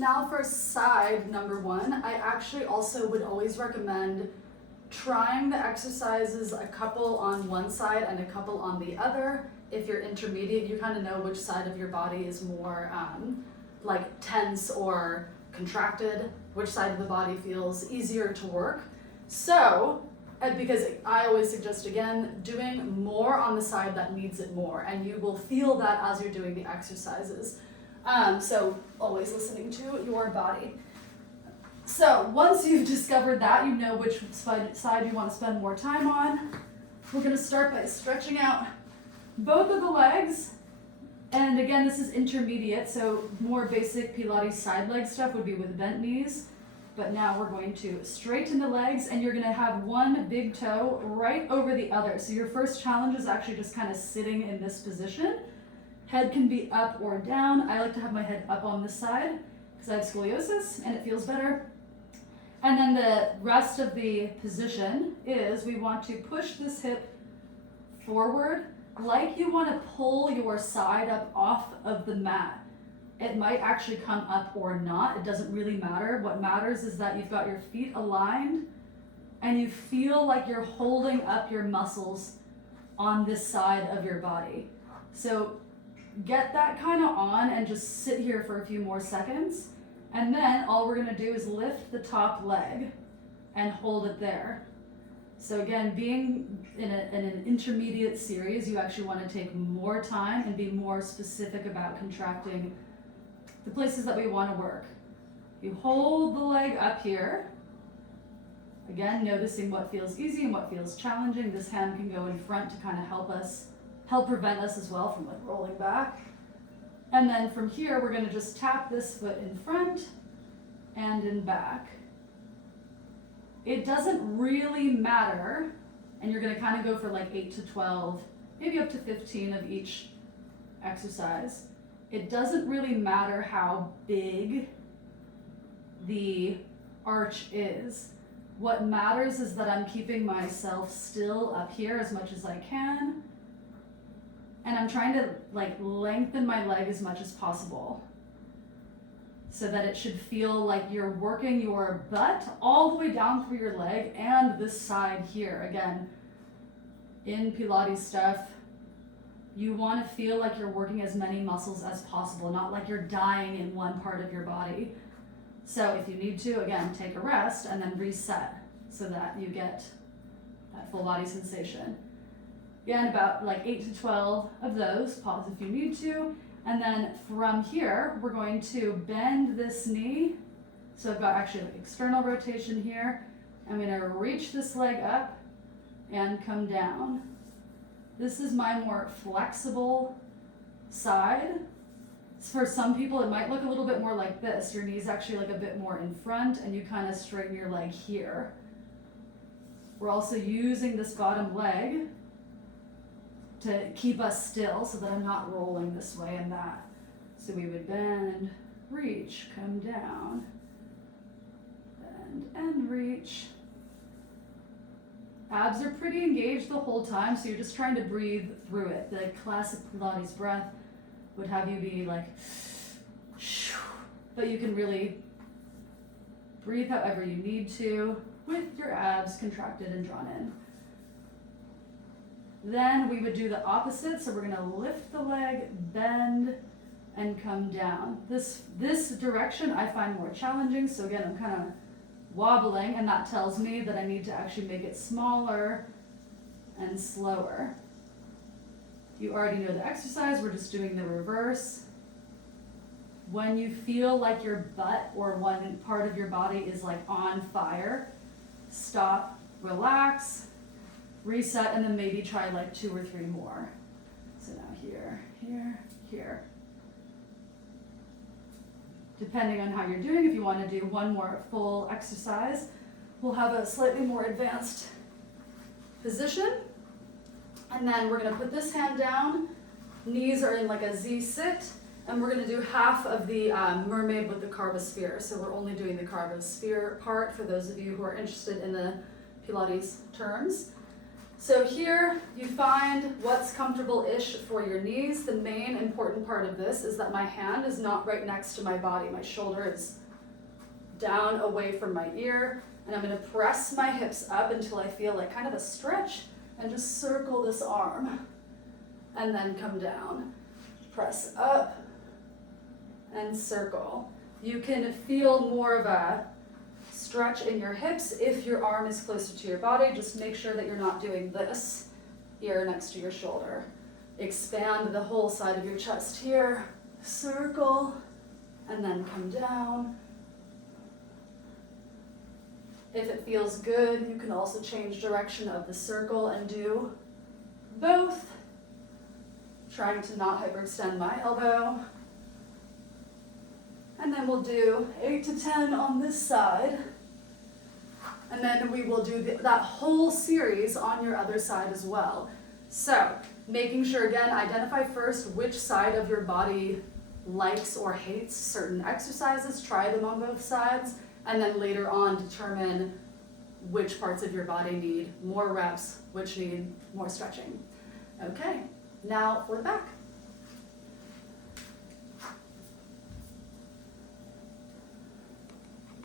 Now for side number 1, I actually also would always recommend trying the exercises a couple on one side and a couple on the other. If you're intermediate, you kind of know which side of your body is more like tense or contracted, which side of the body feels easier to work. So, because I always suggest, again, doing more on the side that needs it more, and you will feel that as you're doing the exercises. So always listening to your body. So once you've discovered that, you know which side you want to spend more time on. We're going to start by stretching out both of the legs. And again, this is intermediate, so more basic Pilates side leg stuff would be with bent knees. But now we're going to straighten the legs, and you're going to have one big toe right over the other. So your first challenge is actually just kind of sitting in this position. Head can be up or down. I like to have my head up on this side because I have scoliosis and it feels better. And then the rest of the position is we want to push this hip forward like you want to pull your side up off of the mat. It might actually come up or not. It doesn't really matter. What matters is that you've got your feet aligned and you feel like you're holding up your muscles on this side of your body. So get that kind of on and just sit here for a few more seconds. And then all we're gonna do is lift the top leg and hold it there. So again, being in an intermediate series, you actually wanna take more time and be more specific about contracting the places that we wanna work. You hold the leg up here. Again, noticing what feels easy and what feels challenging. This hand can go in front to kind of help prevent us as well from like rolling back. And then from here, we're gonna just tap this foot in front and in back. It doesn't really matter, and you're gonna kind of go for like 8 to 12, maybe up to 15 of each exercise. It doesn't really matter how big the arch is. What matters is that I'm keeping myself still up here as much as I can. And I'm trying to like lengthen my leg as much as possible so that it should feel like you're working your butt all the way down through your leg and this side here. Again, in Pilates stuff, you want to feel like you're working as many muscles as possible, not like you're dying in one part of your body. So if you need to, again, take a rest and then reset so that you get that full body sensation. Again, about like 8 to 12 of those, pause if you need to. And then from here, we're going to bend this knee. So I've got actually like external rotation here. I'm gonna reach this leg up and come down. This is my more flexible side. For some people, it might look a little bit more like this. Your knee's actually like a bit more in front and you kind of straighten your leg here. We're also using this bottom leg to keep us still so that I'm not rolling this way and that. So we would bend, reach, come down, bend and reach. Abs are pretty engaged the whole time, so you're just trying to breathe through it. The classic Pilates breath would have you be like, but you can really breathe however you need to with your abs contracted and drawn in. Then we would do the opposite, so we're gonna lift the leg, bend, and come down. This direction I find more challenging, so again, I'm kind of wobbling, and that tells me that I need to actually make it smaller and slower. You already know the exercise, we're just doing the reverse. When you feel like your butt or one part of your body is like on fire, stop, relax, reset, and then maybe try like 2 or 3 more. So now here, here, here. Depending on how you're doing, if you want to do one more full exercise, we'll have a slightly more advanced position. And then we're going to put this hand down. Knees are in like a Z sit. And we're going to do half of the mermaid with the carbosphere. So we're only doing the carbosphere part for those of you who are interested in the Pilates terms. So here you find what's comfortable-ish for your knees. The main important part of this is that my hand is not right next to my body. My shoulder is down away from my ear, and I'm going to press my hips up until I feel like kind of a stretch and just circle this arm and then come down. Press up and circle. You can feel more of a stretch in your hips if your arm is closer to your body. Just make sure that you're not doing this here next to your shoulder. Expand the whole side of your chest here. Circle and then come down. If it feels good, you can also change direction of the circle and do both. Trying to not hyperextend my elbow. And then we'll do 8 to 10 on this side. And then we will do that whole series on your other side as well. So, making sure again, identify first which side of your body likes or hates certain exercises, try them on both sides, and then later on determine which parts of your body need more reps, which need more stretching. Okay, now for the back.